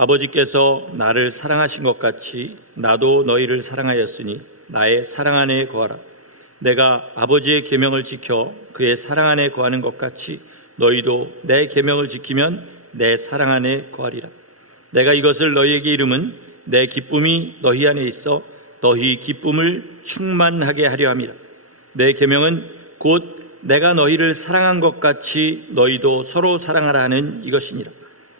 아버지께서 나를 사랑하신 것 같이 나도 너희를 사랑하였으니 나의 사랑 안에 거하라. 내가 아버지의 계명을 지켜 그의 사랑 안에 거하는 것 같이 너희도 내 계명을 지키면 내 사랑 안에 거하리라. 내가 이것을 너희에게 이름은 내 기쁨이 너희 안에 있어 너희 기쁨을 충만하게 하려 함이라. 내 계명은 곧 내가 너희를 사랑한 것 같이 너희도 서로 사랑하라 하는 이것이니라.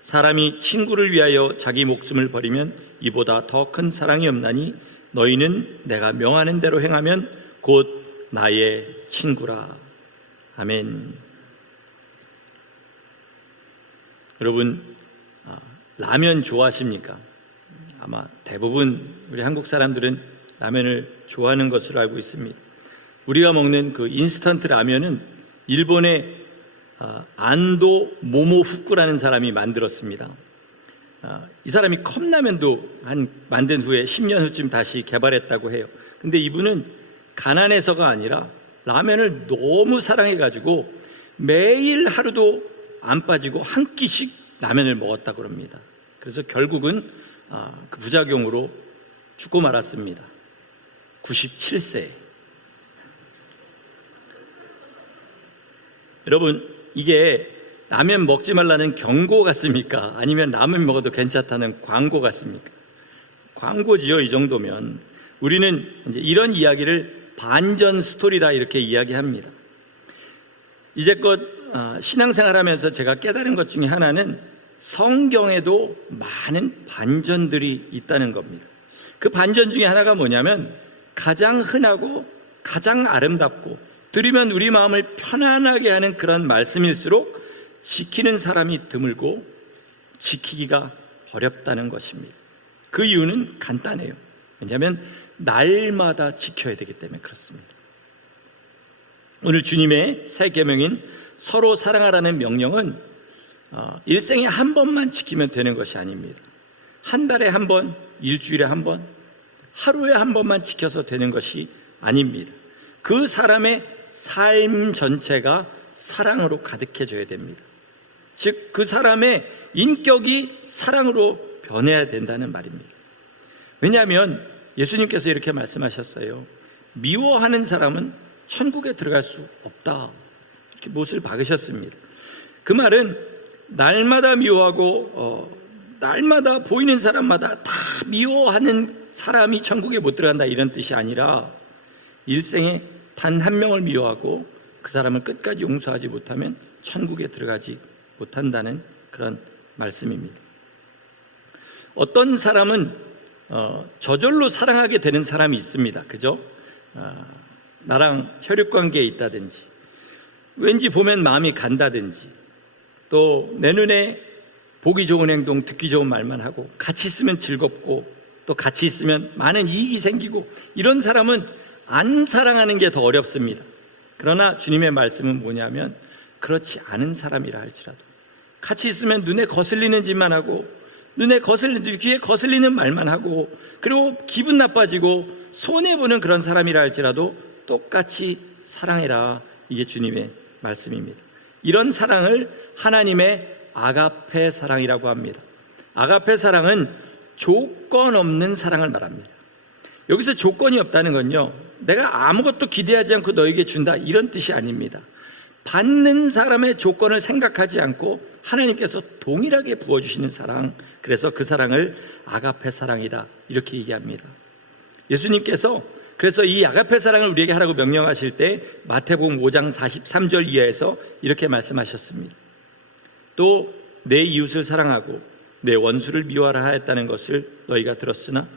사람이 친구를 위하여 자기 목숨을 버리면 이보다 더 큰 사랑이 없나니 너희는 내가 명하는 대로 행하면 곧 나의 친구라. 아멘. 여러분, 라면 좋아하십니까? 아마 대부분 우리 한국 사람들은 라면을 좋아하는 것으로 알고 있습니다. 우리가 먹는 그 인스턴트 라면은 일본의 안도 모모후쿠라는 사람이 만들었습니다. 이 사람이 컵라면도 만든 후에 10년 후쯤 다시 개발했다고 해요. 근데 이분은 가난해서가 아니라 라면을 너무 사랑해가지고 매일 하루도 안 빠지고 한 끼씩 라면을 먹었다고 합니다. 그래서 결국은 그 부작용으로 죽고 말았습니다. 97세. 여러분, 이게 라면 먹지 말라는 경고 같습니까? 아니면 라면 먹어도 괜찮다는 광고 같습니까? 광고지요. 이 정도면. 우리는 이제 이런 이야기를 반전 스토리다 이렇게 이야기합니다. 이제껏 신앙생활하면서 제가 깨달은 것 중에 하나는 성경에도 많은 반전들이 있다는 겁니다. 그 반전 중에 하나가 뭐냐면 가장 흔하고 가장 아름답고 들으면 우리 마음을 편안하게 하는 그런 말씀일수록 지키는 사람이 드물고 지키기가 어렵다는 것입니다. 그 이유는 간단해요. 왜냐하면 날마다 지켜야 되기 때문에 그렇습니다. 오늘 주님의 새 계명인 서로 사랑하라는 명령은 일생에 한 번만 지키면 되는 것이 아닙니다. 한 달에 한 번, 일주일에 한 번, 하루에 한 번만 지켜서 되는 것이 아닙니다. 그 사람의 삶 전체가 사랑으로 가득해져야 됩니다. 즉, 그 사람의 인격이 사랑으로 변해야 된다는 말입니다. 왜냐하면 예수님께서 이렇게 말씀하셨어요. 미워하는 사람은 천국에 들어갈 수 없다. 이렇게 못을 박으셨습니다. 그 말은 날마다 미워하고 날마다 보이는 사람마다 다 미워하는 사람이 천국에 못 들어간다 이런 뜻이 아니라 일생에 단 한 명을 미워하고 그 사람을 끝까지 용서하지 못하면 천국에 들어가지 못한다는 그런 말씀입니다. 어떤 사람은 저절로 사랑하게 되는 사람이 있습니다. 그죠? 나랑 혈육관계에 있다든지 왠지 보면 마음이 간다든지 또 내 눈에 보기 좋은 행동, 듣기 좋은 말만 하고 같이 있으면 즐겁고 또 같이 있으면 많은 이익이 생기고 이런 사람은 안 사랑하는 게 더 어렵습니다. 그러나 주님의 말씀은 뭐냐면 그렇지 않은 사람이라 할지라도 같이 있으면 눈에 거슬리는 짓만 하고 귀에 거슬리는 말만 하고 그리고 기분 나빠지고 손해보는 그런 사람이라 할지라도 똑같이 사랑해라. 이게 주님의 말씀입니다. 이런 사랑을 하나님의 아가페 사랑이라고 합니다. 아가페 사랑은 조건 없는 사랑을 말합니다. 여기서 조건이 없다는 건요, 내가 아무것도 기대하지 않고 너에게 준다 이런 뜻이 아닙니다. 받는 사람의 조건을 생각하지 않고 하나님께서 동일하게 부어주시는 사랑, 그래서 그 사랑을 아가페 사랑이다 이렇게 얘기합니다. 예수님께서 그래서 이 아가페 사랑을 우리에게 하라고 명령하실 때 마태복음 5장 43절 이하에서 이렇게 말씀하셨습니다. 또 내 이웃을 사랑하고 내 원수를 미워하라 하였다는 것을 너희가 들었으나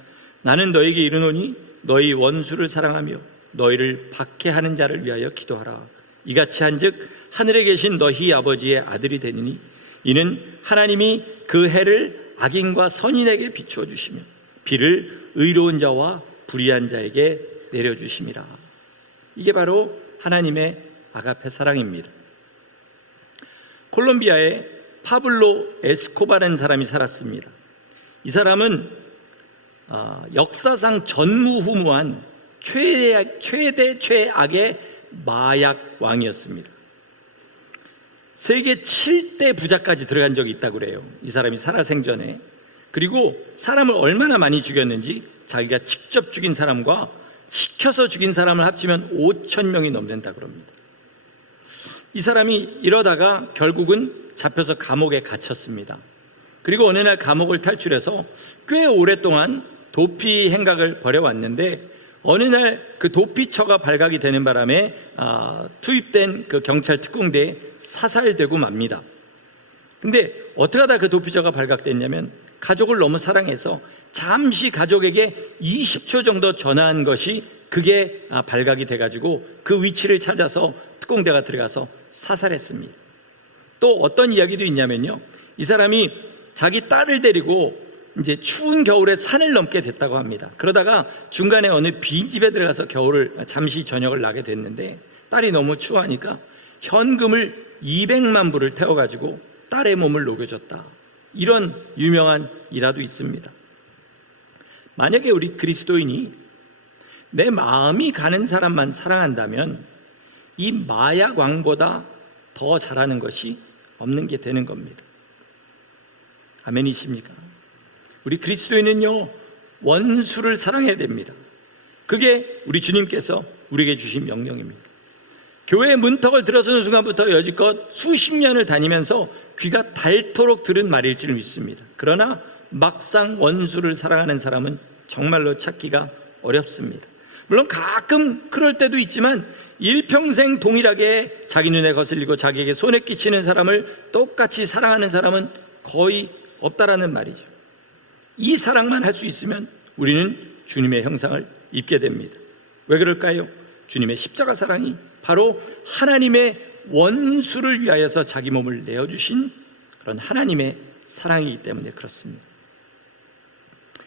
나는 너희에게 이르노니 너희 원수를 사랑하며 너희를 박해하는 자를 위하여 기도하라. 이같이 한즉 하늘에 계신 너희 아버지의 아들이 되느니 이는 하나님이 그 해를 악인과 선인에게 비추어 주시며 비를 의로운 자와 불의한 자에게 내려주심이라. 이게 바로 하나님의 아가페 사랑입니다. 콜롬비아에 파블로 에스코바라는 사람이 살았습니다. 이 사람은 역사상 전무후무한 최대 최악의 마약 왕이었습니다. 세계 7대 부자까지 들어간 적이 있다고 그래요. 이 사람이 살아생전에. 그리고 사람을 얼마나 많이 죽였는지 자기가 직접 죽인 사람과 시켜서 죽인 사람을 합치면 5천 명이 넘는다 그럽니다. 이 사람이 이러다가 결국은 잡혀서 감옥에 갇혔습니다. 그리고 어느 날 감옥을 탈출해서 꽤 오랫동안 도피 행각을 벌여왔는데 어느 날 그 도피처가 발각이 되는 바람에 투입된 그 경찰 특공대에 사살되고 맙니다. 근데 어떻게 하다 그 도피처가 발각됐냐면 가족을 너무 사랑해서 잠시 가족에게 20초 정도 전화한 것이 그게 발각이 돼가지고 그 위치를 찾아서 특공대가 들어가서 사살했습니다. 또 어떤 이야기도 있냐면요, 이 사람이 자기 딸을 데리고 이제 추운 겨울에 산을 넘게 됐다고 합니다. 그러다가 중간에 어느 빈집에 들어가서 잠시 저녁을 나게 됐는데 딸이 너무 추워하니까 현금을 200만 불을 태워가지고 딸의 몸을 녹여줬다. 이런 유명한 일화도 있습니다. 만약에 우리 그리스도인이 내 마음이 가는 사람만 사랑한다면 이 마약 왕보다 더 잘하는 것이 없는 게 되는 겁니다. 아멘이십니까? 우리 그리스도인은요, 원수를 사랑해야 됩니다. 그게 우리 주님께서 우리에게 주신 명령입니다. 교회 문턱을 들어서는 순간부터 여지껏 수십 년을 다니면서 귀가 닳도록 들은 말일 줄 믿습니다. 그러나 막상 원수를 사랑하는 사람은 정말로 찾기가 어렵습니다. 물론 가끔 그럴 때도 있지만 일평생 동일하게 자기 눈에 거슬리고 자기에게 손에 끼치는 사람을 똑같이 사랑하는 사람은 거의 없다라는 말이죠. 이 사랑만 할 수 있으면 우리는 주님의 형상을 입게 됩니다. 왜 그럴까요? 주님의 십자가 사랑이 바로 하나님의 원수를 위하여서 자기 몸을 내어주신 그런 하나님의 사랑이기 때문에 그렇습니다.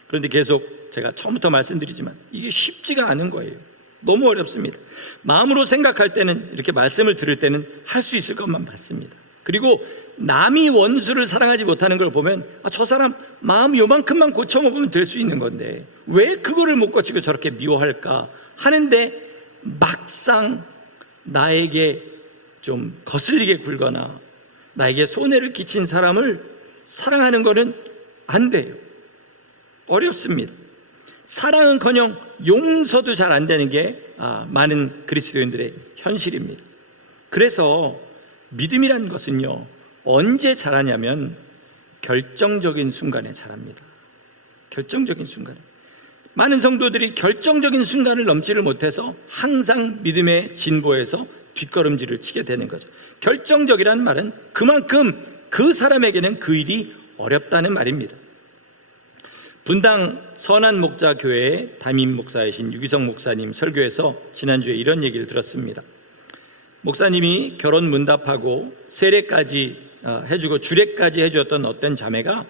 그런데 계속 제가 처음부터 말씀드리지만 이게 쉽지가 않은 거예요. 너무 어렵습니다. 마음으로 생각할 때는, 이렇게 말씀을 들을 때는 할 수 있을 것만 같습니다. 그리고 남이 원수를 사랑하지 못하는 걸 보면 저 사람 마음 요만큼만 고쳐먹으면 될 수 있는 건데 왜 그거를 못 고치고 저렇게 미워할까 하는데, 막상 나에게 좀 거슬리게 굴거나 나에게 손해를 끼친 사람을 사랑하는 것은 안 돼요. 어렵습니다. 사랑은커녕 용서도 잘 안 되는 게 많은 그리스도인들의 현실입니다. 그래서 믿음이라는 것은요, 언제 자라냐면 결정적인 순간에 자랍니다. 결정적인 순간에. 많은 성도들이 결정적인 순간을 넘지를 못해서 항상 믿음의 진보에서 뒷걸음질을 치게 되는 거죠. 결정적이라는 말은 그만큼 그 사람에게는 그 일이 어렵다는 말입니다. 분당 선한목자교회의 담임 목사이신 유기성 목사님 설교에서 지난주에 이런 얘기를 들었습니다. 목사님이 결혼 문답하고 세례까지 해주고 주례까지 해주었던 어떤 자매가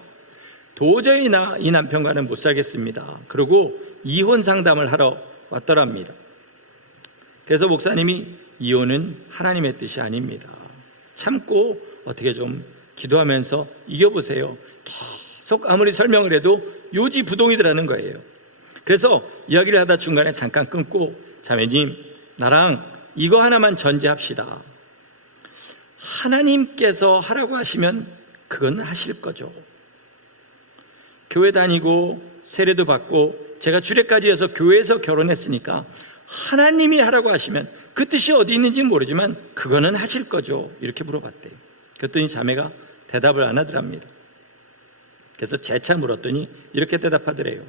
도저히 이 남편과는 못 살겠습니다. 그리고 이혼 상담을 하러 왔더랍니다. 그래서 목사님이 이혼은 하나님의 뜻이 아닙니다. 참고 어떻게 좀 기도하면서 이겨보세요. 계속 아무리 설명을 해도 요지부동이더라는 거예요. 그래서 이야기를 하다 중간에 잠깐 끊고, 자매님 나랑 이거 하나만 전제합시다. 하나님께서 하라고 하시면 그건 하실 거죠. 교회 다니고 세례도 받고 제가 주례까지 해서 교회에서 결혼했으니까 하나님이 하라고 하시면 그 뜻이 어디 있는지는 모르지만 그거는 하실 거죠. 이렇게 물어봤대요. 그랬더니 자매가 대답을 안 하더랍니다. 그래서 재차 물었더니 이렇게 대답하더래요.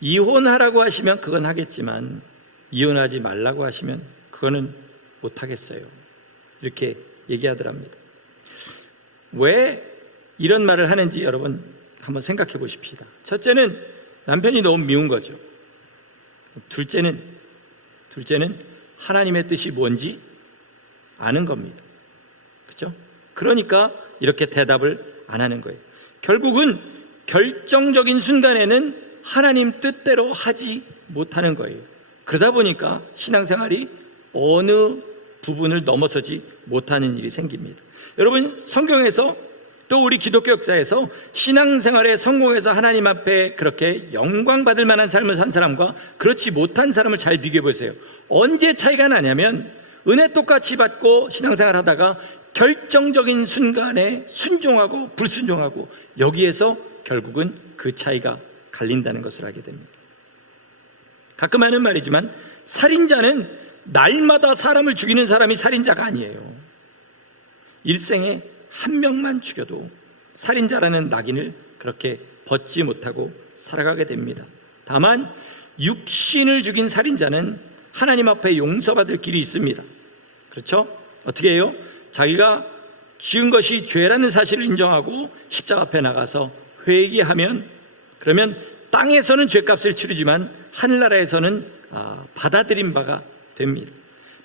이혼하라고 하시면 그건 하겠지만 이혼하지 말라고 하시면 그거는 못하겠어요. 이렇게 얘기하더랍니다. 왜 이런 말을 하는지 여러분 한번 생각해 보십시다. 첫째는 남편이 너무 미운 거죠. 둘째는 하나님의 뜻이 뭔지 아는 겁니다. 그렇죠? 그러니까 이렇게 대답을 안 하는 거예요. 결국은 결정적인 순간에는 하나님 뜻대로 하지 못하는 거예요. 그러다 보니까 신앙생활이 어느 부분을 넘어서지 못하는 일이 생깁니다. 여러분, 성경에서 또 우리 기독교 역사에서 신앙생활에 성공해서 하나님 앞에 그렇게 영광받을 만한 삶을 산 사람과 그렇지 못한 사람을 잘 비교해 보세요. 언제 차이가 나냐면 은혜 똑같이 받고 신앙생활 하다가 결정적인 순간에 순종하고 불순종하고 여기에서 결국은 그 차이가 갈린다는 것을 알게 됩니다. 가끔 하는 말이지만 살인자는 날마다 사람을 죽이는 사람이 살인자가 아니에요. 일생에 한 명만 죽여도 살인자라는 낙인을 그렇게 벗지 못하고 살아가게 됩니다. 다만 육신을 죽인 살인자는 하나님 앞에 용서받을 길이 있습니다. 그렇죠? 어떻게 해요? 자기가 지은 것이 죄라는 사실을 인정하고 십자가 앞에 나가서 회개하면, 그러면 땅에서는 죄값을 치르지만 하늘나라에서는 받아들인 바가 됩니다.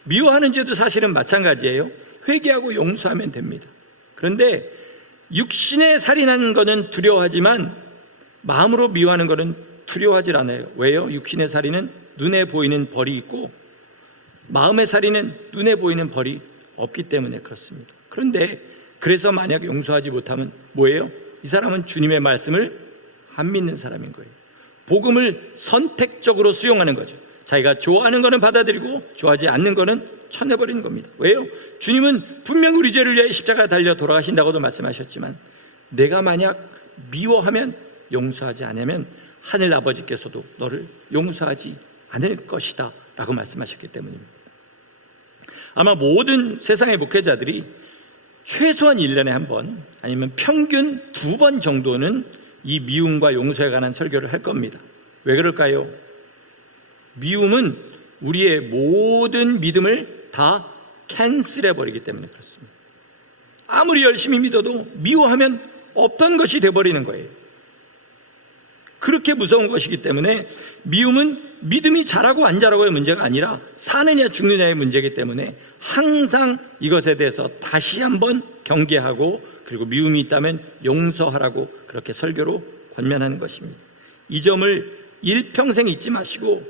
미워하는 죄도 사실은 마찬가지예요. 회개하고 용서하면 됩니다. 그런데 육신에 살인하는 것은 두려워하지만 마음으로 미워하는 것은 두려워하지 않아요. 왜요? 육신의 살인은 눈에 보이는 벌이 있고 마음의 살인은 눈에 보이는 벌이 없기 때문에 그렇습니다. 그런데 그래서 만약 용서하지 못하면 뭐예요? 이 사람은 주님의 말씀을 안 믿는 사람인 거예요. 복음을 선택적으로 수용하는 거죠. 자기가 좋아하는 거는 받아들이고 좋아하지 않는 거는 쳐내버리는 겁니다. 왜요? 주님은 분명 우리 죄를 위해 십자가에 달려 돌아가신다고도 말씀하셨지만 내가 만약 미워하면, 용서하지 않으면 하늘 아버지께서도 너를 용서하지 않을 것이다 라고 말씀하셨기 때문입니다. 아마 모든 세상의 목회자들이 최소한 1년에 한 번 아니면 평균 2번 정도는 이 미움과 용서에 관한 설교를 할 겁니다. 왜 그럴까요? 미움은 우리의 모든 믿음을 다 캔슬해 버리기 때문에 그렇습니다. 아무리 열심히 믿어도 미워하면 없던 것이 돼버리는 거예요. 그렇게 무서운 것이기 때문에 미움은 믿음이 자라고 안 자라고의 문제가 아니라 사느냐 죽느냐의 문제이기 때문에 항상 이것에 대해서 다시 한번 경계하고, 그리고 미움이 있다면 용서하라고 그렇게 설교로 권면하는 것입니다. 이 점을 일평생 잊지 마시고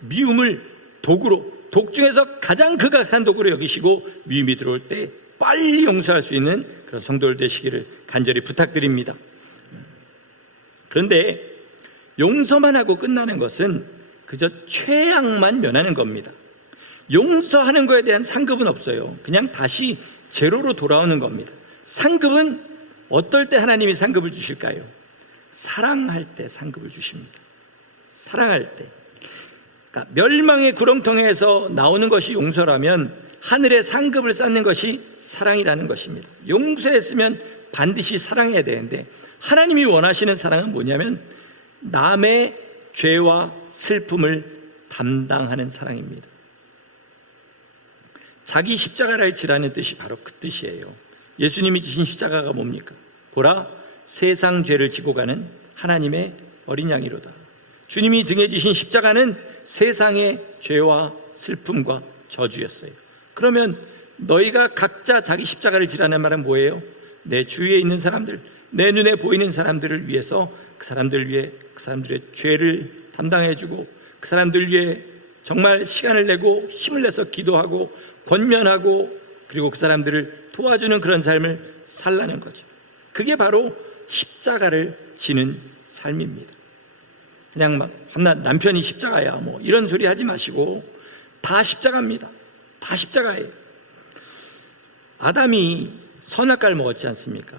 미움을 도구로, 독 중에서 가장 극악한 도구로 여기시고 미움이 들어올 때 빨리 용서할 수 있는 그런 성도들 되시기를 간절히 부탁드립니다. 그런데 용서만 하고 끝나는 것은 그저 최악만 면하는 겁니다. 용서하는 것에 대한 상급은 없어요. 그냥 다시 제로로 돌아오는 겁니다. 상급은 어떨 때 하나님이 상급을 주실까요? 사랑할 때 상급을 주십니다. 사랑할 때. 그러니까 멸망의 구렁텅이에서 나오는 것이 용서라면 하늘의 상급을 쌓는 것이 사랑이라는 것입니다. 용서했으면 반드시 사랑해야 되는데 하나님이 원하시는 사랑은 뭐냐면 남의 죄와 슬픔을 담당하는 사랑입니다. 자기 십자가를 지라는 뜻이 바로 그 뜻이에요. 예수님이 지신 십자가가 뭡니까? 보라, 세상 죄를 지고 가는 하나님의 어린 양이로다. 주님이 등에 지신 십자가는 세상의 죄와 슬픔과 저주였어요. 그러면 너희가 각자 자기 십자가를 지라는 말은 뭐예요? 내 주위에 있는 사람들, 내 눈에 보이는 사람들을 위해서 그 사람들을 위해 그 사람들의 죄를 담당해주고 그 사람들을 위해 정말 시간을 내고 힘을 내서 기도하고 권면하고 그리고 그 사람들을 도와주는 그런 삶을 살라는 거죠. 그게 바로 십자가를 지는 삶입니다. 그냥 막 남편이 십자가야 뭐 이런 소리 하지 마시고 다 십자가입니다. 다 십자가예요. 아담이 선악과를 먹었지 않습니까?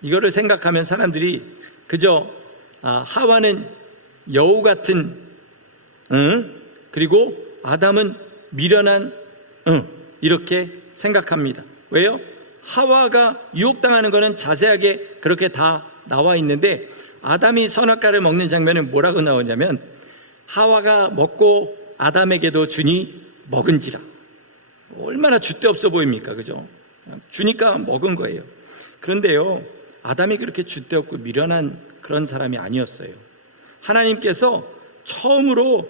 이거를 생각하면 사람들이 그저 하와는 여우 같은 그리고 아담은 미련한 이렇게 생각합니다. 왜요? 하와가 유혹당하는 것은 자세하게 그렇게 다 나와 있는데 아담이 선악과를 먹는 장면은 뭐라고 나오냐면 하와가 먹고 아담에게도 주니 먹은지라. 얼마나 줏대없어 보입니까? 그죠? 주니까 먹은 거예요. 그런데요, 아담이 그렇게 줏대없고 미련한 그런 사람이 아니었어요. 하나님께서 처음으로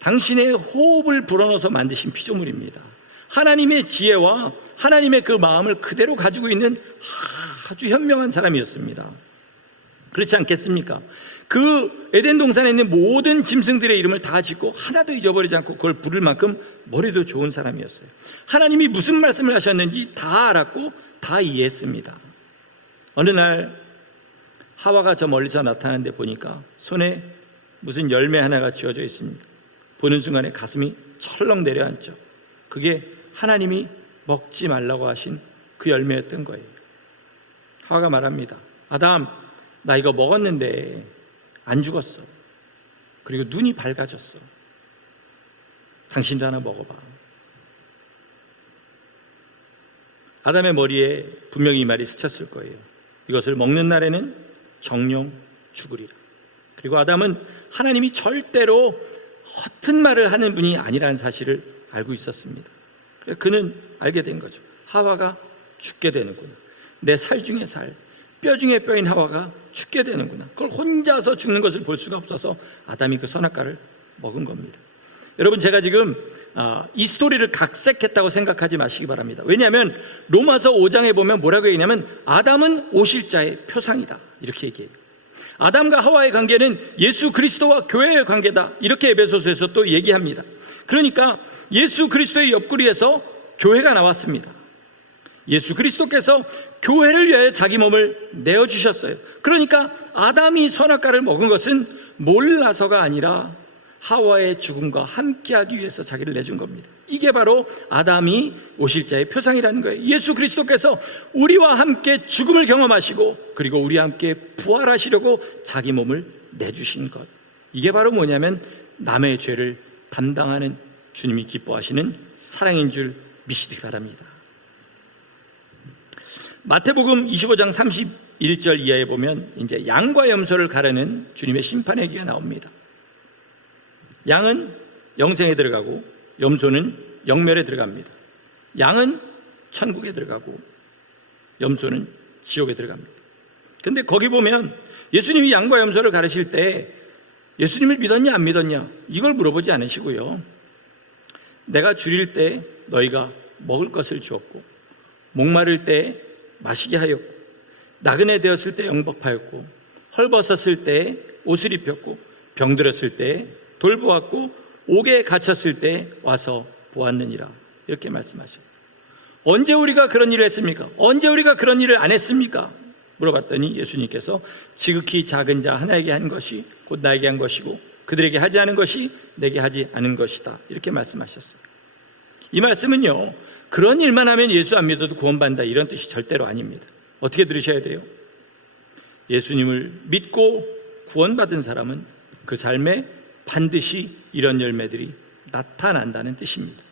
당신의 호흡을 불어넣어서 만드신 피조물입니다. 하나님의 지혜와 하나님의 그 마음을 그대로 가지고 있는 아주 현명한 사람이었습니다. 그렇지 않겠습니까? 그 에덴 동산에 있는 모든 짐승들의 이름을 다 짓고 하나도 잊어버리지 않고 그걸 부를 만큼 머리도 좋은 사람이었어요. 하나님이 무슨 말씀을 하셨는지 다 알았고 다 이해했습니다. 어느 날 하와가 저 멀리서 나타나는데 보니까 손에 무슨 열매 하나가 쥐어져 있습니다. 보는 순간에 가슴이 철렁 내려앉죠. 그게 하나님이 먹지 말라고 하신 그 열매였던 거예요. 하와가 말합니다. 아담, 나 이거 먹었는데 안 죽었어. 그리고 눈이 밝아졌어. 당신도 하나 먹어봐. 아담의 머리에 분명히 이 말이 스쳤을 거예요. 이것을 먹는 날에는 정령 죽으리라. 그리고 아담은 하나님이 절대로 허튼 말을 하는 분이 아니라는 사실을 알고 있었습니다. 그는 알게 된 거죠. 하와가 죽게 되는구나. 내 살 중에 살, 뼈 중에 뼈인 하와가 죽게 되는구나. 그걸 혼자서 죽는 것을 볼 수가 없어서 아담이 그 선악과를 먹은 겁니다. 여러분, 제가 지금 이 스토리를 각색했다고 생각하지 마시기 바랍니다. 왜냐하면 로마서 5장에 보면 뭐라고 얘기냐면 아담은 오실자의 표상이다, 이렇게 얘기해요. 아담과 하와의 관계는 예수 그리스도와 교회의 관계다, 이렇게 에베소서에서 또 얘기합니다. 그러니까 예수 그리스도의 옆구리에서 교회가 나왔습니다. 예수 그리스도께서 교회를 위하여 자기 몸을 내어주셨어요. 그러니까 아담이 선악과를 먹은 것은 몰라서가 아니라 하와의 죽음과 함께하기 위해서 자기를 내준 겁니다. 이게 바로 아담이 오실 자의 표상이라는 거예요. 예수 그리스도께서 우리와 함께 죽음을 경험하시고 그리고 우리와 함께 부활하시려고 자기 몸을 내주신 것, 이게 바로 뭐냐면 남의 죄를 담당하는 주님이 기뻐하시는 사랑인 줄 믿으시기 바랍니다. 마태복음 25장 31절 이하에 보면 이제 양과 염소를 가르는 주님의 심판 얘기가 나옵니다. 양은 영생에 들어가고 염소는 영멸에 들어갑니다. 양은 천국에 들어가고 염소는 지옥에 들어갑니다. 그런데 거기 보면 예수님이 양과 염소를 가르칠 때 예수님을 믿었냐 안 믿었냐 이걸 물어보지 않으시고요, 내가 줄일 때 너희가 먹을 것을 주었고 목마를 때 마시게 하였고 나그네 되었을 때 영접하였고 헐벗었을 때 옷을 입혔고 병들었을 때 돌보았고 옥에 갇혔을 때 와서 보았느니라, 이렇게 말씀하셔요. 언제 우리가 그런 일을 했습니까? 언제 우리가 그런 일을 안 했습니까? 물어봤더니 예수님께서 지극히 작은 자 하나에게 한 것이 곧 나에게 한 것이고 그들에게 하지 않은 것이 내게 하지 않은 것이다, 이렇게 말씀하셨어요. 이 말씀은요, 그런 일만 하면 예수 안 믿어도 구원받는다 이런 뜻이 절대로 아닙니다. 어떻게 들으셔야 돼요? 예수님을 믿고 구원받은 사람은 그 삶에 반드시 이런 열매들이 나타난다는 뜻입니다.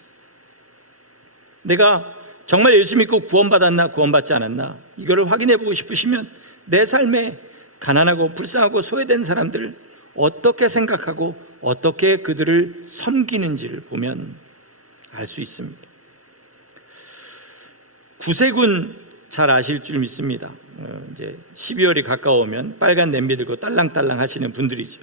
내가 정말 예수 믿고 구원받았나 구원받지 않았나 이거를 확인해 보고 싶으시면 내 삶에 가난하고 불쌍하고 소외된 사람들을 어떻게 생각하고 어떻게 그들을 섬기는지를 보면 알 수 있습니다. 구세군 잘 아실 줄 믿습니다. 이제 12월이 가까우면 빨간 냄비 들고 딸랑딸랑 하시는 분들이죠.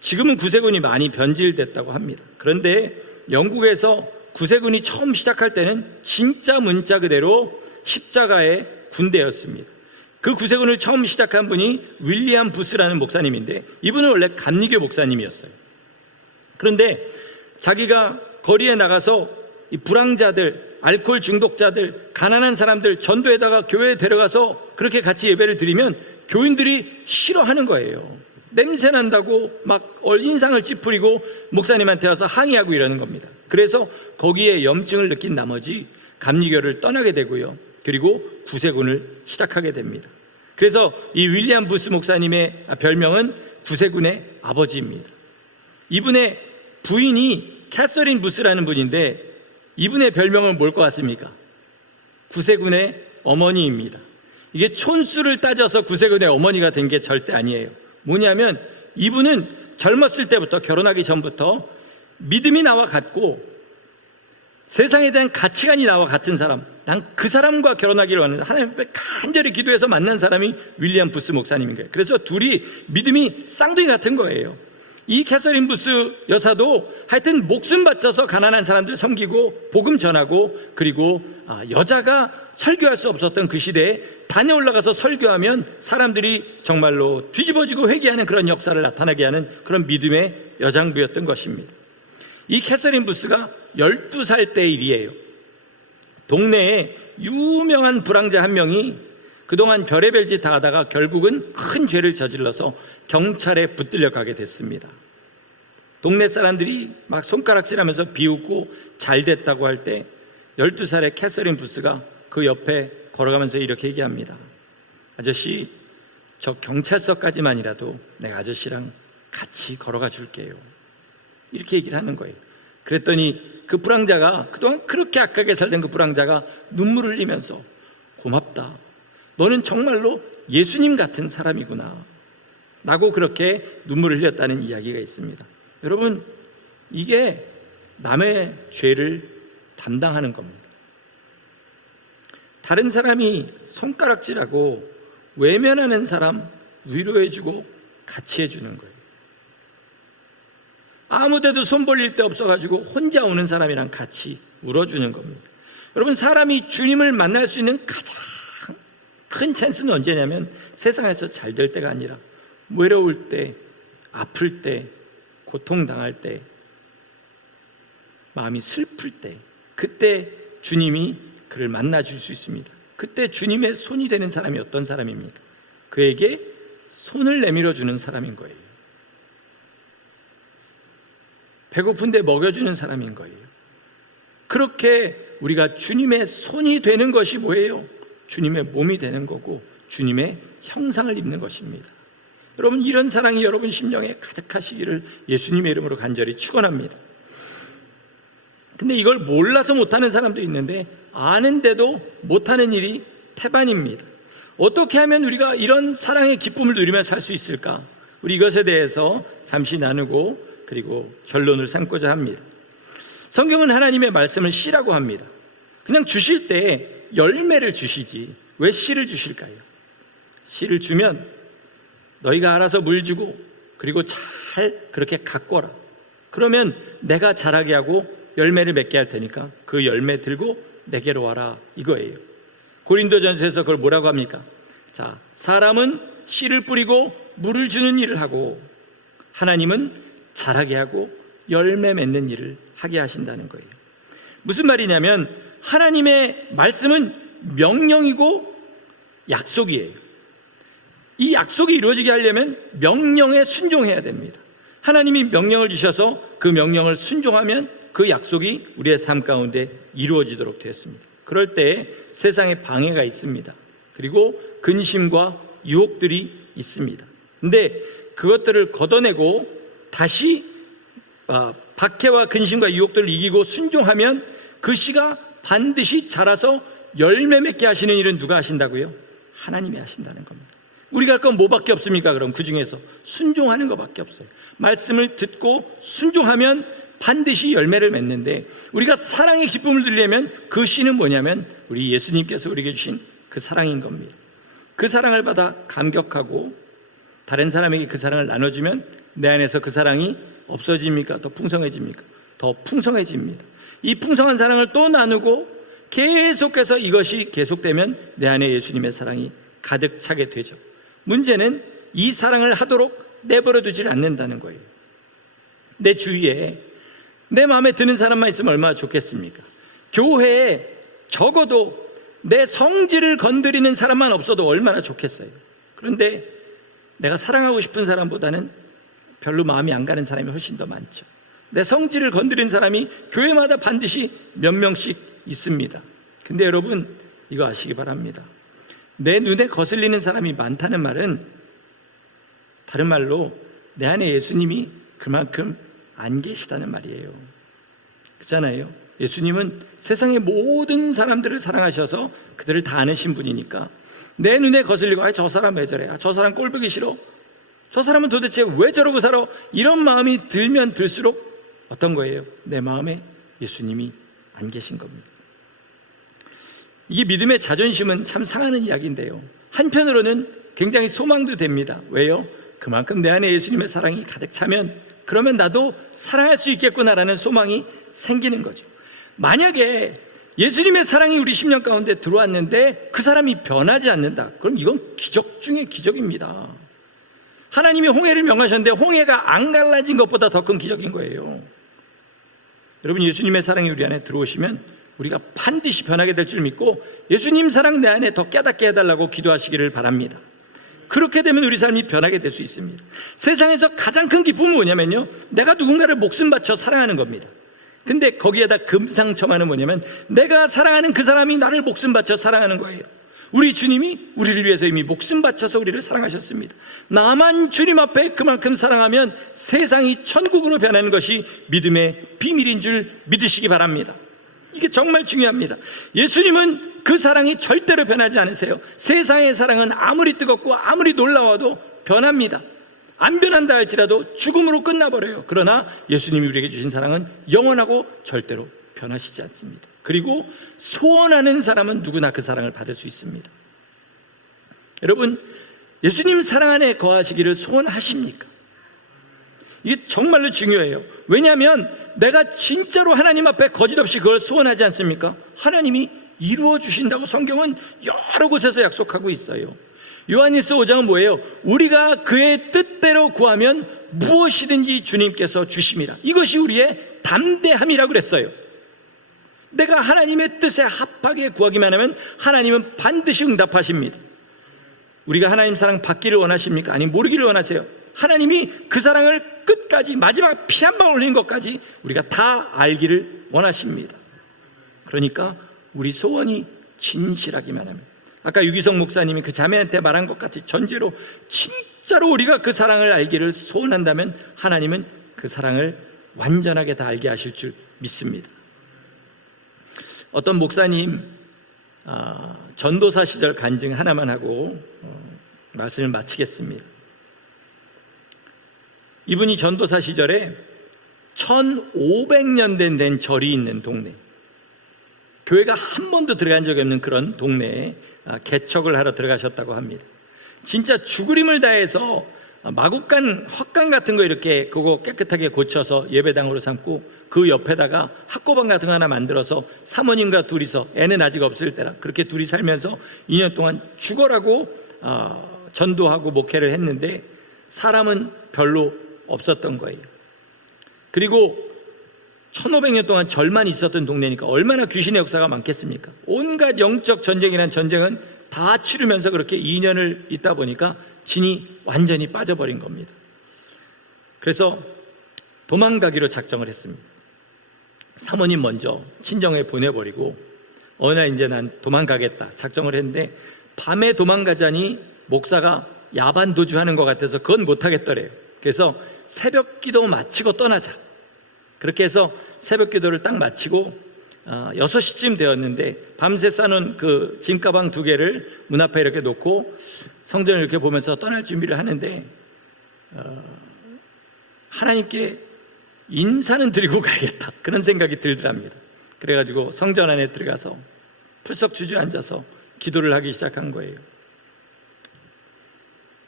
지금은 구세군이 많이 변질됐다고 합니다. 그런데 영국에서 구세군이 처음 시작할 때는 진짜 문자 그대로 십자가의 군대였습니다. 그 구세군을 처음 시작한 분이 윌리엄 부스라는 목사님인데 이분은 원래 감리교 목사님이었어요. 그런데 자기가 거리에 나가서 이 불황자들, 알코올 중독자들, 가난한 사람들 전도에다가 교회에 데려가서 그렇게 같이 예배를 드리면 교인들이 싫어하는 거예요. 냄새 난다고 막 인상을 찌푸리고 목사님한테 와서 항의하고 이러는 겁니다. 그래서 거기에 염증을 느낀 나머지 감리교를 떠나게 되고요, 그리고 구세군을 시작하게 됩니다. 그래서 이 윌리엄 부스 목사님의 별명은 구세군의 아버지입니다. 이분의 부인이 캐서린 부스라는 분인데 이분의 별명은 뭘 것 같습니까? 구세군의 어머니입니다. 이게 촌수를 따져서 구세군의 어머니가 된 게 절대 아니에요. 뭐냐면 이분은 젊었을 때부터, 결혼하기 전부터 믿음이 나와 같고 세상에 대한 가치관이 나와 같은 사람, 난 그 사람과 결혼하기를 원하는, 하나님 앞에 간절히 기도해서 만난 사람이 윌리엄 부스 목사님인 거예요. 그래서 둘이 믿음이 쌍둥이 같은 거예요. 이 캐서린 부스 여사도 하여튼 목숨 바쳐서 가난한 사람들 섬기고 복음 전하고, 그리고 여자가 설교할 수 없었던 그 시대에 단에 올라가서 설교하면 사람들이 정말로 뒤집어지고 회개하는 그런 역사를 나타나게 하는 그런 믿음의 여장부였던 것입니다. 이 캐서린 부스가 12살 때 일이에요. 동네에 유명한 불황자 한 명이 그동안 별의별 짓 다 하다가 결국은 큰 죄를 저질러서 경찰에 붙들려 가게 됐습니다. 동네 사람들이 막 손가락질하면서 비웃고 잘 됐다고 할 때 12살의 캐서린 부스가 그 옆에 걸어가면서 이렇게 얘기합니다. 아저씨, 저 경찰서까지만이라도 내가 아저씨랑 같이 걸어가 줄게요. 이렇게 얘기를 하는 거예요. 그랬더니 그 불황자가, 그동안 그렇게 악하게 살던 그 불황자가 눈물을 흘리면서 고맙다, 너는 정말로 예수님 같은 사람이구나 라고 그렇게 눈물을 흘렸다는 이야기가 있습니다. 여러분, 이게 남의 죄를 담당하는 겁니다. 다른 사람이 손가락질하고 외면하는 사람 위로해주고 같이 해주는 거예요. 아무데도 손 벌릴 데 없어가지고 혼자 오는 사람이랑 같이 울어주는 겁니다. 여러분, 사람이 주님을 만날 수 있는 가장 큰 찬스는 언제냐면 세상에서 잘 될 때가 아니라 외로울 때, 아플 때, 고통당할 때, 마음이 슬플 때, 그때 주님이 그를 만나줄 수 있습니다. 그때 주님의 손이 되는 사람이 어떤 사람입니까? 그에게 손을 내밀어 주는 사람인 거예요. 배고픈데 먹여주는 사람인 거예요. 그렇게 우리가 주님의 손이 되는 것이 뭐예요? 주님의 몸이 되는 거고 주님의 형상을 입는 것입니다. 여러분, 이런 사랑이 여러분 심령에 가득하시기를 예수님의 이름으로 간절히 축원합니다. 근데 이걸 몰라서 못하는 사람도 있는데 아는데도 못하는 일이 태반입니다. 어떻게 하면 우리가 이런 사랑의 기쁨을 누리며 살 수 있을까? 우리 이것에 대해서 잠시 나누고 그리고 결론을 삼고자 합니다. 성경은 하나님의 말씀을 씨라고 합니다. 그냥 주실 때 열매를 주시지 왜 씨를 주실까요? 씨를 주면 너희가 알아서 물 주고 그리고 잘 그렇게 가꿔라. 그러면 내가 자라게 하고 열매를 맺게 할 테니까 그 열매 들고 내게로 와라, 이거예요. 고린도전서에서 그걸 뭐라고 합니까? 자, 사람은 씨를 뿌리고 물을 주는 일을 하고 하나님은 자라게 하고 열매 맺는 일을 하게 하신다는 거예요. 무슨 말이냐면 하나님의 말씀은 명령이고 약속이에요. 이 약속이 이루어지게 하려면 명령에 순종해야 됩니다. 하나님이 명령을 주셔서 그 명령을 순종하면 그 약속이 우리의 삶 가운데 이루어지도록 되었습니다. 그럴 때 세상에 방해가 있습니다. 그리고 근심과 유혹들이 있습니다. 근데 그것들을 걷어내고 다시 박해와 근심과 유혹들을 이기고 순종하면 그 씨가 반드시 자라서 열매 맺게 하시는 일은 누가 하신다고요? 하나님이 하신다는 겁니다. 우리가 할 건 뭐밖에 없습니까? 그럼 그 중에서 순종하는 것밖에 없어요. 말씀을 듣고 순종하면 반드시 열매를 맺는데 우리가 사랑의 기쁨을 누리려면 그 씨는 뭐냐면 우리 예수님께서 우리에게 주신 그 사랑인 겁니다. 그 사랑을 받아 감격하고 다른 사람에게 그 사랑을 나눠주면 내 안에서 그 사랑이 없어집니까? 더 풍성해집니까? 더 풍성해집니다. 이 풍성한 사랑을 또 나누고 계속해서 이것이 계속되면 내 안에 예수님의 사랑이 가득 차게 되죠. 문제는 이 사랑을 하도록 내버려 두질 않는다는 거예요. 내 주위에 내 마음에 드는 사람만 있으면 얼마나 좋겠습니까? 교회에 적어도 내 성질을 건드리는 사람만 없어도 얼마나 좋겠어요. 그런데 내가 사랑하고 싶은 사람보다는 별로 마음이 안 가는 사람이 훨씬 더 많죠. 내 성질을 건드리는 사람이 교회마다 반드시 몇 명씩 있습니다. 근데 여러분, 이거 아시기 바랍니다. 내 눈에 거슬리는 사람이 많다는 말은 다른 말로 내 안에 예수님이 그만큼 안 계시다는 말이에요. 그렇잖아요. 예수님은 세상의 모든 사람들을 사랑하셔서 그들을 다 아는 분이니까 내 눈에 거슬리고 저 사람 왜 저래? 저 사람 꼴 보기 싫어? 저 사람은 도대체 왜 저러고 살아? 이런 마음이 들면 들수록 어떤 거예요? 내 마음에 예수님이 안 계신 겁니다. 이게 믿음의 자존심은 참 상하는 이야기인데요, 한편으로는 굉장히 소망도 됩니다. 왜요? 그만큼 내 안에 예수님의 사랑이 가득 차면 그러면 나도 사랑할 수 있겠구나라는 소망이 생기는 거죠. 만약에 예수님의 사랑이 우리 심령 가운데 들어왔는데 그 사람이 변하지 않는다, 그럼 이건 기적 중에 기적입니다. 하나님이 홍해를 명하셨는데 홍해가 안 갈라진 것보다 더 큰 기적인 거예요. 여러분, 예수님의 사랑이 우리 안에 들어오시면 우리가 반드시 변하게 될 줄 믿고 예수님 사랑 내 안에 더 깨닫게 해달라고 기도하시기를 바랍니다. 그렇게 되면 우리 삶이 변하게 될 수 있습니다. 세상에서 가장 큰 기쁨은 뭐냐면요, 내가 누군가를 목숨 바쳐 사랑하는 겁니다. 근데 거기에다 금상첨화는 뭐냐면 내가 사랑하는 그 사람이 나를 목숨 바쳐 사랑하는 거예요. 우리 주님이 우리를 위해서 이미 목숨 바쳐서 우리를 사랑하셨습니다. 나만 주님 앞에 그만큼 사랑하면 세상이 천국으로 변하는 것이 믿음의 비밀인 줄 믿으시기 바랍니다. 이게 정말 중요합니다. 예수님은 그 사랑이 절대로 변하지 않으세요. 세상의 사랑은 아무리 뜨겁고 아무리 놀라워도 변합니다. 안 변한다 할지라도 죽음으로 끝나버려요. 그러나 예수님이 우리에게 주신 사랑은 영원하고 절대로 변하시지 않습니다. 그리고 소원하는 사람은 누구나 그 사랑을 받을 수 있습니다. 여러분, 예수님 사랑 안에 거하시기를 소원하십니까? 이게 정말로 중요해요. 왜냐하면 내가 진짜로 하나님 앞에 거짓없이 그걸 소원하지 않습니까? 하나님이 이루어 주신다고 성경은 여러 곳에서 약속하고 있어요. 요한일서 5장은 뭐예요? 우리가 그의 뜻대로 구하면 무엇이든지 주님께서 주심이라. 이것이 우리의 담대함이라고 그랬어요. 내가 하나님의 뜻에 합하게 구하기만 하면 하나님은 반드시 응답하십니다. 우리가 하나님 사랑 받기를 원하십니까? 아니면 모르기를 원하세요? 하나님이 그 사랑을 끝까지 마지막 피 한 방 흘리는 것까지 우리가 다 알기를 원하십니다. 그러니까 우리 소원이 진실하기만 하면, 아까 유기성 목사님이 그 자매한테 말한 것 같이 전제로 진짜로 우리가 그 사랑을 알기를 소원한다면 하나님은 그 사랑을 완전하게 다 알게 하실 줄 믿습니다. 어떤 목사님 전도사 시절 간증 하나만 하고 말씀을 마치겠습니다. 이분이 전도사 시절에 1500년 된 절이 있는 동네, 교회가 한 번도 들어간 적이 없는 그런 동네에 개척을 하러 들어가셨다고 합니다. 진짜 죽을 힘을 다해서 마구간 헛간 같은 거 이렇게 그거 깨끗하게 고쳐서 예배당으로 삼고 그 옆에다가 학고방 같은 거 하나 만들어서 사모님과 둘이서, 애는 아직 없을 때라 그렇게 둘이 살면서 2년 동안 죽어라고 전도하고 목회를 했는데 사람은 별로 없었던 거예요. 그리고 1500년 동안 절만 있었던 동네니까 얼마나 귀신의 역사가 많겠습니까? 온갖 영적 전쟁이란 전쟁은 다 치르면서 그렇게 2년을 있다 보니까 진이 완전히 빠져버린 겁니다. 그래서 도망가기로 작정을 했습니다. 사모님 먼저 친정에 보내버리고 어느 날 이제 난 도망가겠다 작정을 했는데, 밤에 도망가자니 목사가 야반 도주하는 것 같아서 그건 못하겠더래요. 그래서 새벽 기도 마치고 떠나자, 그렇게 해서 새벽 기도를 딱 마치고 6시쯤 되었는데 밤새 싸놓은 그 짐가방 2개를 문 앞에 이렇게 놓고 성전을 이렇게 보면서 떠날 준비를 하는데 하나님께 인사는 드리고 가야겠다, 그런 생각이 들더랍니다. 그래가지고 성전 안에 들어가서 풀썩 주저앉아서 기도를 하기 시작한 거예요.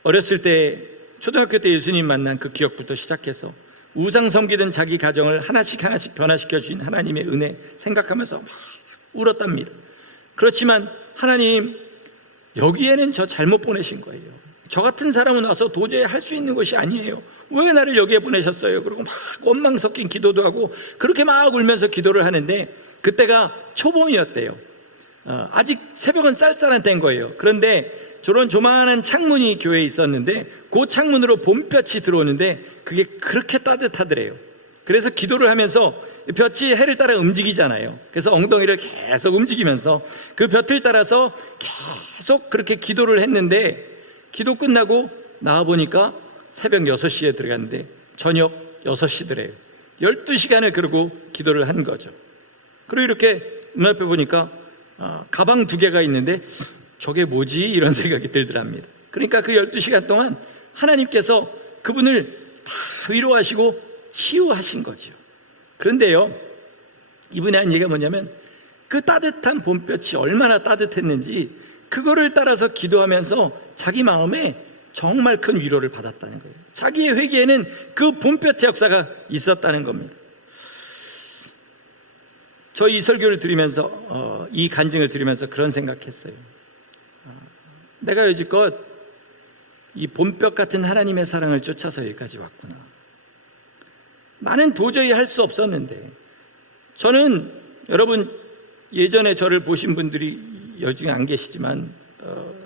어렸을 때, 초등학교 때 예수님 만난 그 기억부터 시작해서 우상 섬기던 자기 가정을 하나씩 변화시켜 주신 하나님의 은혜 생각하면서 막 울었답니다. 그렇지만 하나님, 여기에는 저 잘못 보내신 거예요. 저 같은 사람은 와서 도저히 할 수 있는 것이 아니에요. 왜 나를 여기에 보내셨어요? 그리고 막 원망 섞인 기도도 하고 그렇게 막 울면서 기도를 하는데, 그때가 초봄이었대요. 아직 새벽은 쌀쌀한 때인 거예요. 그런데 저런 조만한 창문이 교회에 있었는데 그 창문으로 봄볕이 들어오는데 그게 그렇게 따뜻하더래요. 그래서 기도를 하면서 볕이 해를 따라 움직이잖아요. 그래서 엉덩이를 계속 움직이면서 그 볕을 따라서 계속 그렇게 기도를 했는데, 기도 끝나고 나와보니까 새벽 6시에 들어갔는데 저녁 6시더래요. 12시간을 그러고 기도를 한 거죠. 그리고 이렇게 눈앞에 보니까 가방 2개가 있는데 저게 뭐지? 이런 생각이 들더랍니다. 그러니까 그 12시간 동안 하나님께서 그분을 다 위로하시고 치유하신 거죠. 그런데요, 이분이 한 얘기가 뭐냐면 그 따뜻한 봄볕이 얼마나 따뜻했는지 그거를 따라서 기도하면서 자기 마음에 정말 큰 위로를 받았다는 거예요. 자기의 회개에는 그 봄볕의 역사가 있었다는 겁니다. 저 이 설교를 들으면서 이 간증을 들으면서 그런 생각했어요. 내가 여지껏 이 봄볕 같은 하나님의 사랑을 쫓아서 여기까지 왔구나. 나는 도저히 할 수 없었는데, 저는 여러분 예전에 저를 보신 분들이 여중에 안 계시지만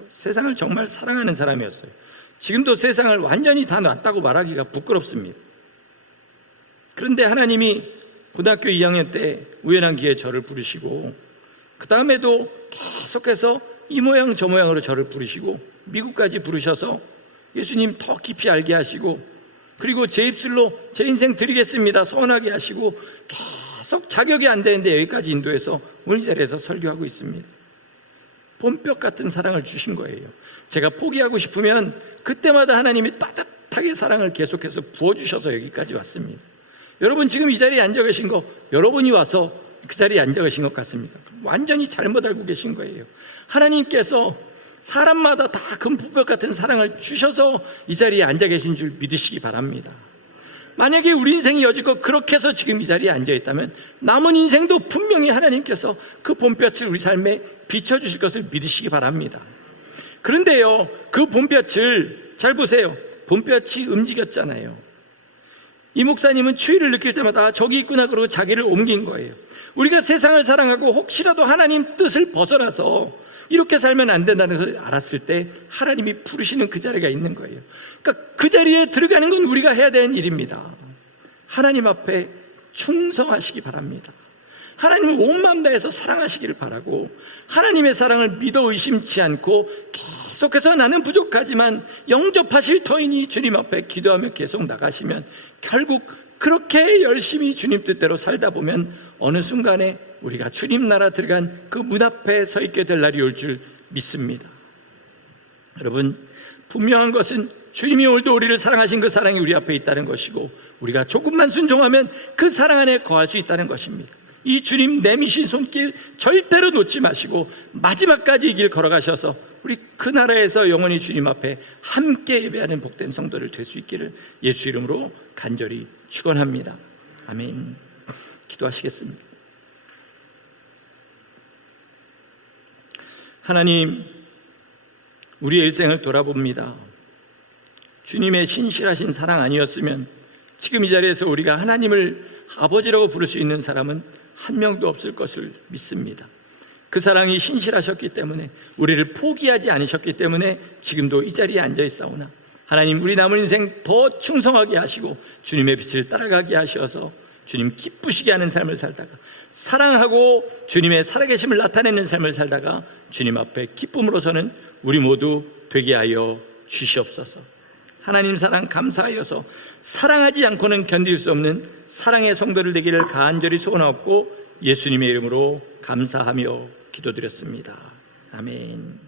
세상을 정말 사랑하는 사람이었어요. 지금도 세상을 완전히 다 놨다고 말하기가 부끄럽습니다. 그런데 하나님이 고등학교 2학년 때 우연한 기회에 저를 부르시고 그 다음에도 계속해서 이 모양 저 모양으로 저를 부르시고 미국까지 부르셔서 예수님 더 깊이 알게 하시고, 그리고 제 입술로 제 인생 드리겠습니다 선언하게 하시고, 계속 자격이 안 되는데 여기까지 인도해서 오늘 이 자리에서 설교하고 있습니다. 봄볕 같은 사랑을 주신 거예요. 제가 포기하고 싶으면 그때마다 하나님이 따뜻하게 사랑을 계속해서 부어주셔서 여기까지 왔습니다. 여러분 지금 이 자리에 앉아 계신 거, 여러분이 와서 그 자리에 앉아 계신 것 같습니까? 완전히 잘못 알고 계신 거예요. 하나님께서 사람마다 다 금품볕 같은 사랑을 주셔서 이 자리에 앉아 계신 줄 믿으시기 바랍니다. 만약에 우리 인생이 여지껏 그렇게 해서 지금 이 자리에 앉아 있다면 남은 인생도 분명히 하나님께서 그 봄볕을 우리 삶에 비춰주실 것을 믿으시기 바랍니다. 그런데요, 그 봄볕을 잘 보세요. 봄볕이 움직였잖아요. 이 목사님은 추위를 느낄 때마다 저기 있구나 그러고 자기를 옮긴 거예요. 우리가 세상을 사랑하고 혹시라도 하나님 뜻을 벗어나서 이렇게 살면 안 된다는 것을 알았을 때 하나님이 부르시는 그 자리가 있는 거예요. 그러니까 그 자리에 들어가는 건 우리가 해야 되는 일입니다. 하나님 앞에 충성하시기 바랍니다. 하나님을 온 마음 다해서 사랑하시기를 바라고, 하나님의 사랑을 믿어 의심치 않고 계속해서 나는 부족하지만 영접하실 터이니 주님 앞에 기도하며 계속 나가시면 결국 그렇게 열심히 주님 뜻대로 살다 보면 어느 순간에 우리가 주님 나라 들어간 그 문 앞에 서 있게 될 날이 올 줄 믿습니다. 여러분, 분명한 것은 주님이 오늘도 우리를 사랑하신 그 사랑이 우리 앞에 있다는 것이고, 우리가 조금만 순종하면 그 사랑 안에 거할 수 있다는 것입니다. 이 주님 내미신 손길 절대로 놓지 마시고 마지막까지 이 길 걸어가셔서 우리 그 나라에서 영원히 주님 앞에 함께 예배하는 복된 성도를 될 수 있기를 예수 이름으로 간절히 축원합니다. 아멘. 기도하시겠습니다. 하나님, 우리의 일생을 돌아봅니다. 주님의 신실하신 사랑 아니었으면 지금 이 자리에서 우리가 하나님을 아버지라고 부를 수 있는 사람은 한 명도 없을 것을 믿습니다. 그 사랑이 신실하셨기 때문에, 우리를 포기하지 않으셨기 때문에 지금도 이 자리에 앉아 있사오나, 하나님 우리 남은 인생 더 충성하게 하시고 주님의 빛을 따라가게 하셔서 주님 기쁘시게 하는 삶을 살다가, 사랑하고 주님의 살아계심을 나타내는 삶을 살다가 주님 앞에 기쁨으로 서는 우리 모두 되게 하여 주시옵소서. 하나님 사랑 감사하여서 사랑하지 않고는 견딜 수 없는 사랑의 성도를 되기를 간절히 소원하옵고 예수님의 이름으로 감사하며 기도드렸습니다. 아멘.